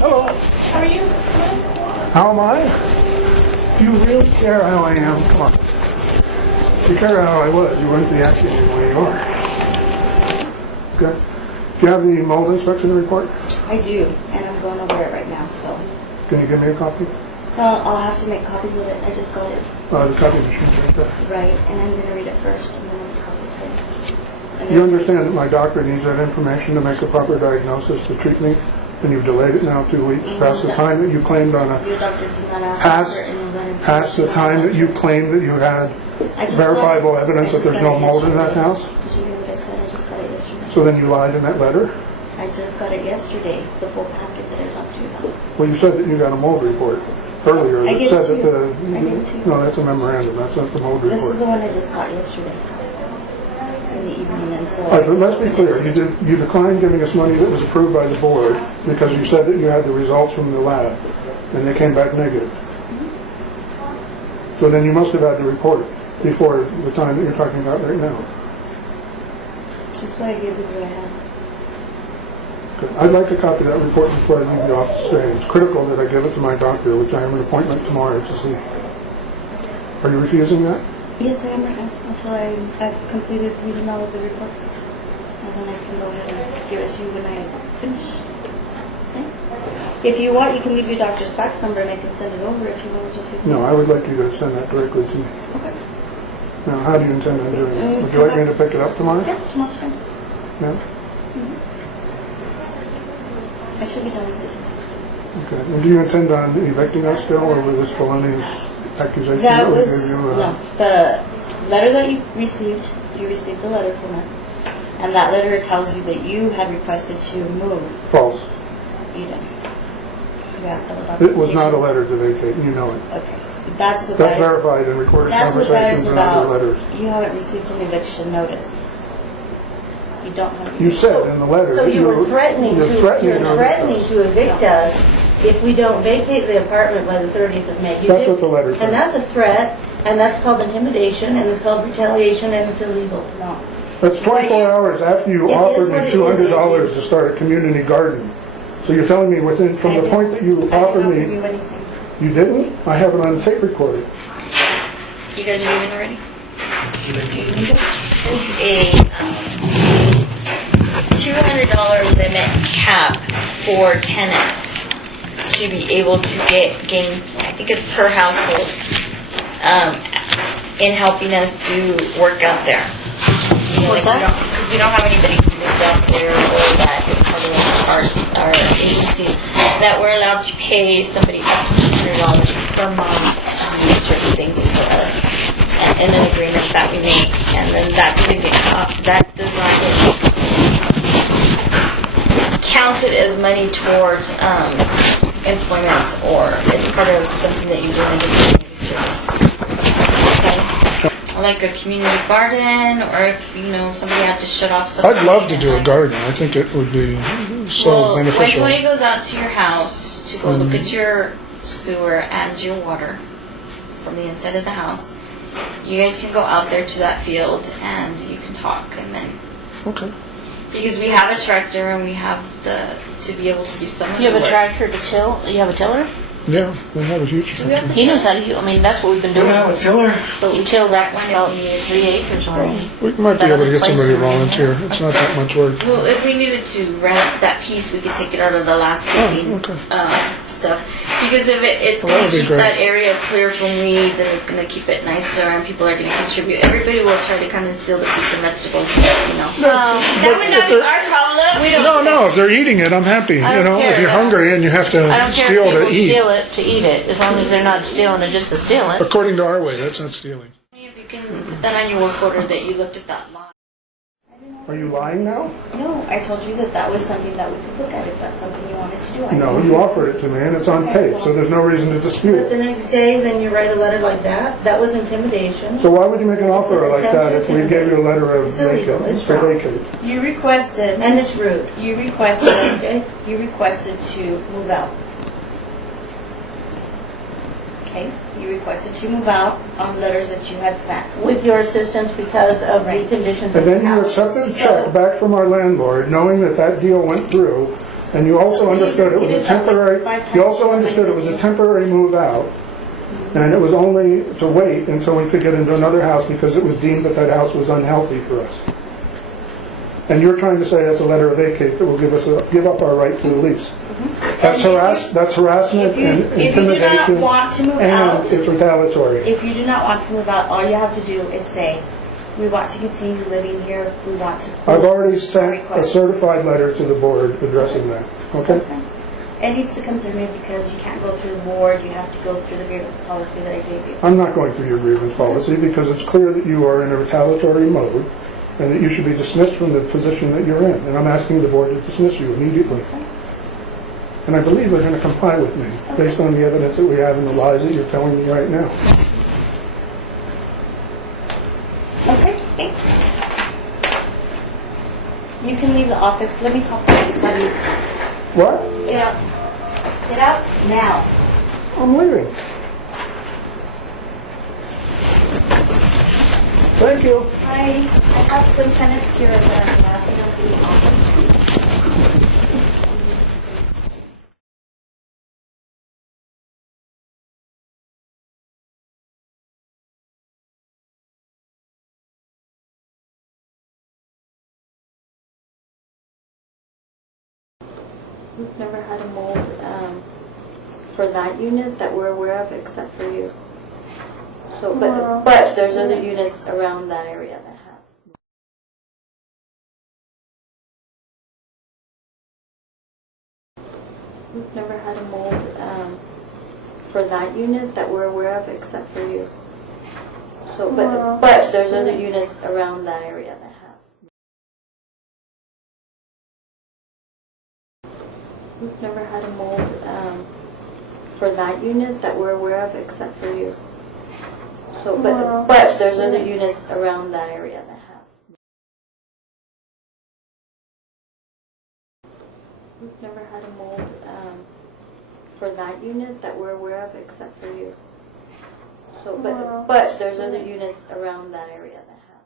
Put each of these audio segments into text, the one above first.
Hello. How are you? How am I? Do you really care how I am? Come on. If you care how I was, you wouldn't be acting the way you are. Good. Do you have the mold inspection report? I do, and I'm going over it right now, so. Can you give me a copy? I'll have to make copies of it. I just got it. The copy machine's right there. Right, and I'm going to read it first, and then make copies for you. You understand that my doctor needs that information to make a proper diagnosis to treat me, and you've delayed it now 2 weeks past the time that you claimed on Your a doctor did not ask for any letter. past the time that you claimed that you had verifiable evidence that there's no mold in that house. Did you hear what I said? I just got it yesterday. So then you lied in that letter. I just got it yesterday, the full packet that I talked to you about. Well, you said that you got a mold report earlier I that gave said it to that you. I gave it to you. no, that's a memorandum. That's not the mold This report. is the one I just got yesterday in the evening, and so. All right, but let's be clear. You declined giving us money that was approved by the board because you said that you had the results from the lab, and they came back negative. So then you must have had the report before the time that you're talking about right now. Just what I gave is what I had. Good. I'd like a copy of that report before I leave the office today. It's critical that I give it to my doctor, which I have an appointment tomorrow to see. Are you refusing that? Yes, I am right now, until I've completed reading all of the reports. And then I can go ahead and give it to you when I finish. Okay? If you want, you can leave your doctor's fax number and I can send it over if you want to just... No, I would like you to send that directly to me. Okay. Now, how do you intend on doing it? Would you like me to pick it up tomorrow? Yeah, tomorrow's fine. Yeah? I should be done with it. Okay. And do you intend on evicting us still over this felonious accusation That we was, gave you? no, the letter that you received a letter from us. And that letter tells you that you had requested to move. False. You didn't. Yeah, so It was not a letter to vacate, you know it. Okay. That's what That's verified in recorded That's what conversations that is and other about. letters. You haven't received an eviction notice. You don't have. You said in the letter. So you were threatening to evict us if we don't vacate the apartment by the 30th of May. That's what the letter said. And that's a threat, and that's called intimidation, and it's called retaliation, and it's illegal. No. That's 24 hours after you It offered is what me it is, $200 to start a community garden. So you're telling me from the point that you offered I didn't me, give you anything. you didn't? I have it on tape recorded. You guys are leaving already? There's a $200 limit cap for tenants to be able to gain, I think it's per household, in helping us do work out there. You know, What's that? We don't have anybody who lives out there or that is part of our agency, that we're allowed to pay somebody up to $200 per month to do certain things for us, and in an agreement that we make, and then that doesn't get counted as money towards employment, or it's part of something that you do in the community service. Okay? Like a community garden, or if somebody had to shut off something. I'd love to do a garden. I think it would be so When beneficial. somebody goes out to your house to go look at your sewer and your water from the inside of the house, you guys can go out there to that field and you can talk, and then Okay. because we have a tractor and we have to be able to do some of You the have a work. tractor to till? You have a tiller? Yeah, we have a huge Do we have tractor. He knows how to use, I mean, that's what we've been doing. a tiller. But we till that about 3 acres already. We might be able to get somebody to volunteer. It's not that much work. Well, if we needed to rent that piece, we could take it out of the landscaping okay. stuff. Because if it's Well, going that'd to be keep great. that area clear from weeds, and it's going to keep it nicer, and people are going to contribute. Everybody will try to come and steal the fruits and vegetables, That would not be our problem. We don't. No, if they're eating it, I'm happy. I don't If care. you're hungry and you have I to don't care steal if to people eat. steal it to eat it, as long as they're not stealing it just to steal it. According to our way, that's not stealing. If you can put that on your work order that you looked at that lot. Are you lying now? No, I told you that was something that we could look at if that's something you wanted to do. No, you offered it to me and it's on tape, so there's no reason to dispute But the it. next day, then you write a letter like that? That was intimidation. So why would you make an offer like that if we gave you a letter of It's illegal. It's for wrong. vacate? You requested. And it's rude. You requested. You requested to move out. Okay. You requested to move out on letters that you had sent. With your assistance because of the conditions And of the then you house. accepted a check back from our landlord, knowing that deal went through, And you also understood it was a temporary, you also understood it was a temporary move out, and it was only to wait until we could get into another house because it was deemed that that house was unhealthy for us. And you're trying to say that's a letter of vacate that will give up our right to the lease. That's harassment and if you do not intimidation, want to move and out, it's retaliatory. if you do not want to move out, all you have to do is say, we want to continue living here, we want to... I've already sent a certified letter to the board addressing that, okay? It needs to come through me because you can't go through the board, you have to go through the grievance policy that I gave you. I'm not going through your grievance policy because it's clear that you are in a retaliatory mode and that you should be dismissed from the position that you're in. And I'm asking the board to dismiss you immediately. And I believe they're going to comply with me based on the evidence that we have and the lies that you're telling me right now. Okay, thanks. You can leave the office. Let me call police. What? Get out. Get out now. I'm leaving. Thank you. Hi. I have some tenants here at the National City office. We've never had a mold for that unit that we're aware of, except for you. So, but there's other units around that area that have. We've never had a mold for that unit that we're aware of, except for you. So, but there's other units around that area that have. We've never had a mold for that unit that we're aware of, except for you. So, but there's other units around that area that have. We've never had a mold for that unit that we're aware of, except for you. So, but there's other units around that area that have.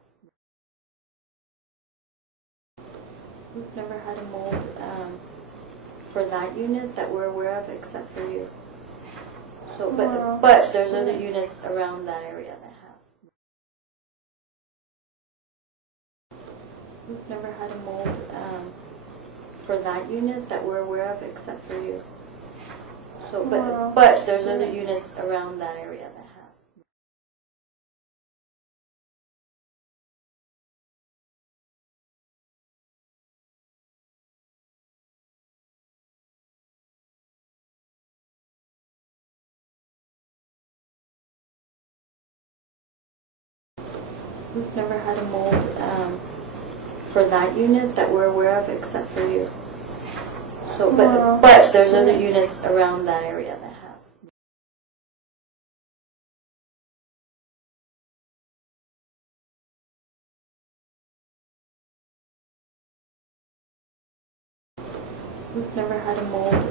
We've never had a mold for that unit that we're aware of, except for you. So, but there's other units around that area that have. We've never had a mold for that unit that we're aware of, except for you. So, but there's other units around that area that have. We've never had a mold for that unit that we're aware of, except for you. So, but there's other units around that area that have. We've never had a mold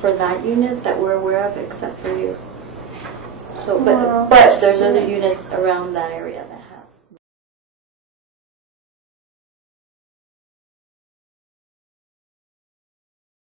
for that unit that we're aware of, except for you. So, but there's other units around that area that have.